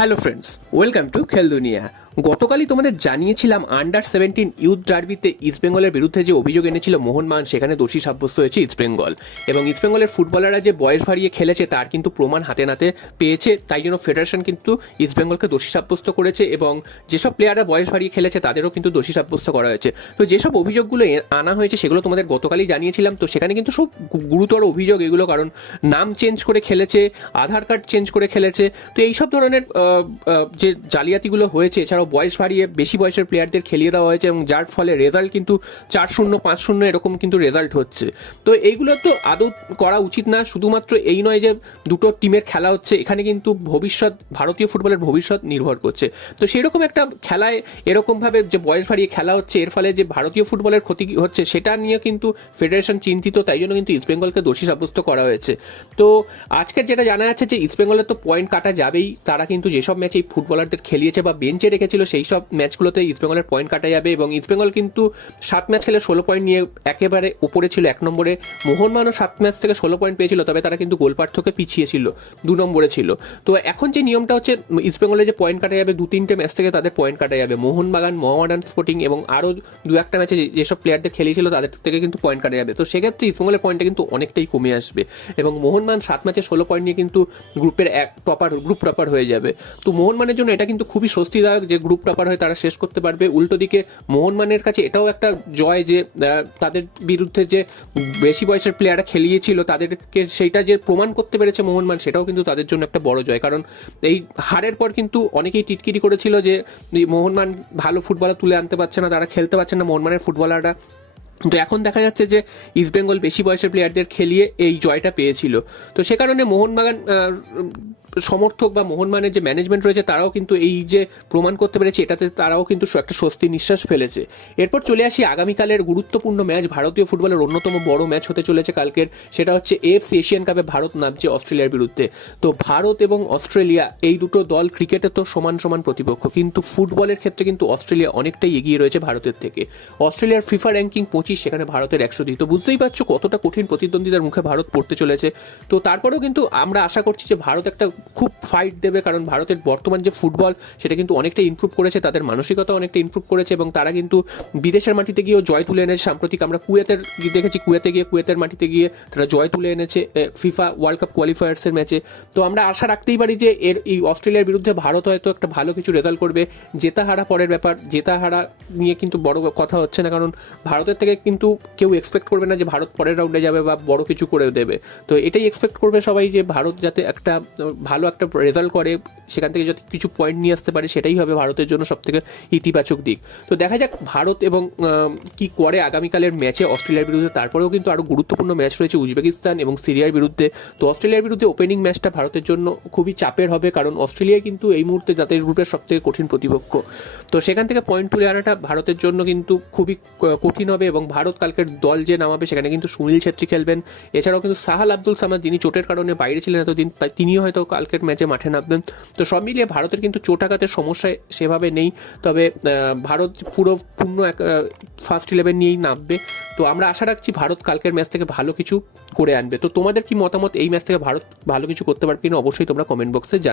Hello friends, welcome to খেল দুনিয়া। গতকালই তোমাদের জানিয়েছিলাম আন্ডার-17 ইউথ ডার্বিতে ইস্টবেঙ্গলের বিরুদ্ধে যে অভিযোগ এনেছিল মোহনবাগান, সেখানে দোষী সাব্যস্ত হয়েছে ইস্টবেঙ্গল। এবং ইস্টবেঙ্গলের ফুটবলাররা যে বয়স বাড়িয়ে খেলেছে তার কিন্তু প্রমাণ হাতে নাতে পেয়েছে, তাই জন্য ফেডারেশন কিন্তু ইস্টবেঙ্গলকে দোষী সাব্যস্ত করেছে এবং যেসব প্লেয়াররা বয়স বাড়িয়ে খেলেছে তাদেরও কিন্তু দোষী সাব্যস্ত করা হয়েছে। তো যেসব অভিযোগগুলো আনা হয়েছে সেগুলো তোমাদের গতকালই জানিয়েছিলাম। তো সেখানে কিন্তু সব গুরুতর অভিযোগ এগুলো, কারণ নাম চেঞ্জ করে খেলেছে, আধার কার্ড চেঞ্জ করে খেলেছে। তো এইসব ধরনের যে জালিয়াতিগুলো হয়েছে, এছাড়াও বয়স বাড়িয়ে বেশি বয়সের প্লেয়ারদের খেলিয়ে দেওয়া হয়েছে এবং যার ফলে রেজাল্ট কিন্তু 4-0 5-0 এরকম কিন্তু রেজাল্ট হচ্ছে। তো এইগুলো তো আদৌ করা উচিত না। শুধুমাত্র এই নয় যে দুটো টিমের খেলা হচ্ছে, এখানে কিন্তু ভবিষ্যৎ, ভারতীয় ফুটবলের ভবিষ্যৎ নির্ভর করছে। তো সেরকম একটা খেলায় এরকমভাবে যে বয়স বাড়িয়ে খেলা হচ্ছে, এর ফলে যে ভারতীয় ফুটবলের ক্ষতি হচ্ছে সেটা নিয়ে কিন্তু ফেডারেশন চিন্তিত, তাই জন্য কিন্তু ইস্টবেঙ্গলকে দোষী সাব্যস্ত করা হয়েছে। তো আজকের যেটা জানা যাচ্ছে যে ইস্টবেঙ্গলের তো পয়েন্ট কাটা যাবেই, তারা কিন্তু যেসব ম্যাচে এই ফুটবলারদের খেলিয়েছে বা বেঞ্চে রেখেছিল সেই সব ম্যাচগুলোতে ইস্টবেঙ্গলের পয়েন্ট কাটা যাবে। এবং ইস্টবেঙ্গল কিন্তু 7 ম্যাচ খেলে 16 পয়েন্ট নিয়ে একেবারে উপরে ছিল 1 নম্বরে। মোহনবাগানও 7 ম্যাচ থেকে 16 পয়েন্ট পেয়েছিল, তবে তারা কিন্তু গোল পার্থক্যে পিছিয়ে ছিল, 2 নম্বরে ছিল। তো এখন যে নিয়মটা হচ্ছে, ইস্টবেঙ্গলের যে পয়েন্ট কাটা যাবে 2-3টে ম্যাচ থেকে তাদের পয়েন্ট কাটা যাবে। মোহনবাগান, মোহামেডান স্পোর্টিং এবং আরও 2-1টা ম্যাচে যেসব প্লেয়ারদের খেলিয়েছিল তাদের থেকে কিন্তু পয়েন্ট কাটা যাবে। তো সেক্ষেত্রে ইস্টবেঙ্গলের পয়েন্টটা কিন্তু অনেকটাই কমে আসবে এবং মোহনবাগান 7 ম্যাচে 16 পয়েন্ট নিয়ে কিন্তু গ্রুপ টপার হয়ে যাবে। তো মোহনবাগানের জন্য এটা কিন্তু খুবই স্বস্তিদায়ক যে গ্রুপ টপার হয়ে তারা শেষ করতে পারবে। উল্টো দিকে মোহনবাগানের কাছে এটাও একটা জয় যে তাদের বিরুদ্ধে যে বেশি বয়সের প্লেয়াররা খেলিয়েছিল তাদেরকে সেইটা যে প্রমাণ করতে পেরেছে মোহনবাগান, সেটাও কিন্তু তাদের জন্য একটা বড় জয়। কারণ এই হারের পর কিন্তু অনেকেই টিটকিরি করেছিল যে মোহনবাগান ভালো ফুটবলার তুলে আনতে পারছে না, তারা খেলতে পারছে না মোহনবাগানের ফুটবলাররা। তো এখন দেখা যাচ্ছে যে ইস্টবেঙ্গল বেশি বয়সের প্লেয়ারদের খেলিয়ে এই জয়টা পেয়েছিল। তো সে কারণে মোহনবাগান সমর্থক বা মোহনবাগানের যে ম্যানেজমেন্ট রয়েছে তারাও কিন্তু এই যে প্রমাণ করতে পেরেছে এটাতে তারাও কিন্তু একটা স্বস্তি নিঃশ্বাস ফেলেছে। এরপর চলে আসি আগামীকালের গুরুত্বপূর্ণ ম্যাচ, ভারতীয় ফুটবলের অন্যতম বড় ম্যাচ হতে চলেছে কালকের। সেটা হচ্ছে AFC এশিয়ান কাপে ভারত নামছে অস্ট্রেলিয়ার বিরুদ্ধে। তো ভারত এবং অস্ট্রেলিয়া এই দুটো দল ক্রিকেটে তো সমান সমান প্রতিপক্ষ, কিন্তু ফুটবলের ক্ষেত্রে কিন্তু অস্ট্রেলিয়া অনেকটাই এগিয়ে রয়েছে ভারতের থেকে। অস্ট্রেলিয়ার ফিফা র্যাঙ্কিং 25, সেখানে ভারতের 102। তো বুঝতেই পারছো কতটা কঠিন প্রতিদ্বন্দ্বিতার মুখে ভারত পড়তে চলেছে। তো তারপরেও কিন্তু আমরা আশা করছি যে ভারত একটা খুব ফাইট দেবে, কারণ ভারতের বর্তমান যে ফুটবল সেটা কিন্তু অনেকটা ইমপ্রুভ করেছে, তাদের মানসিকতা অনেকটা ইমপ্রুভ করেছে এবং তারা কিন্তু বিদেশের মাটিতে গিয়েও জয় তুলে এনেছে। সাম্প্রতিক আমরা কুয়েতের দেখেছি, কুয়েতের মাটিতে গিয়ে তারা জয় তুলে এনেছে ফিফা ওয়ার্ল্ড কাপ কোয়ালিফায়ার্সের ম্যাচে। তো আমরা আশা রাখতেই পারি যে এই অস্ট্রেলিয়ার বিরুদ্ধে ভারত হয়তো একটা ভালো কিছু রেজাল্ট করবে। জেতা হারা পরের ব্যাপার, জেতা হারা নিয়ে কিন্তু বড় কথা হচ্ছে না, কারণ ভারতের থেকে কিন্তু কেউ এক্সপেক্ট করবে না যে ভারত পরের রাউন্ডে যাবে বা বড় কিছু করে দেবে। তো এটাই এক্সপেক্ট করবে সবাই যে ভারত যাতে একটা ভালো একটা রেজাল্ট করে, সেখান থেকে যাতে কিছু পয়েন্ট নিয়ে আসতে পারে, সেটাই হবে ভারতের জন্য সবথেকে ইতিবাচক দিক। তো দেখা যাক ভারত এবং কি করে আগামীকালের ম্যাচে অস্ট্রেলিয়ার বিরুদ্ধে। তারপরেও কিন্তু আরও গুরুত্বপূর্ণ ম্যাচ রয়েছে উজবেকিস্তান এবং সিরিয়ার বিরুদ্ধে। তো অস্ট্রেলিয়ার বিরুদ্ধে ওপেনিং ম্যাচটা ভারতের জন্য খুবই চাপের হবে, কারণ অস্ট্রেলিয়া কিন্তু এই মুহূর্তে জাতীয় গ্রুপের সবথেকে কঠিন প্রতিপক্ষ। তো সেখান থেকে পয়েন্ট তুলে আনাটা ভারতের জন্য কিন্তু খুবই কঠিন হবে। এবং ভারত কালকের দল যে নামাবে সেখানে কিন্তু সুনীল ছেত্রী খেলবেন, এছাড়াও কিন্তু সাহাল আব্দুল সামাদ, যিনি চোটের কারণে বাইরে ছিলেন এতদিন, তাই তিনিও হয়তো কালকের ম্যাচে মাঠে নামবেন। তো সব মিলিয়ে ভারতের কিন্তু চোটাঘাতের সমস্যা সেভাবে নেই, তবে ভারত পূর্ণ ফার্স্ট 11 নিয়েই নামবে। তো আমরা আশা রাখছি ভারত কালকের ম্যাচ থেকে ভালো কিছু করে আনবে। তো তোমাদের কি মতামত, এই ম্যাচ থেকে ভারত ভালো কিছু করতে পারবে কিনা অবশ্যই তোমরা কমেন্ট বক্সে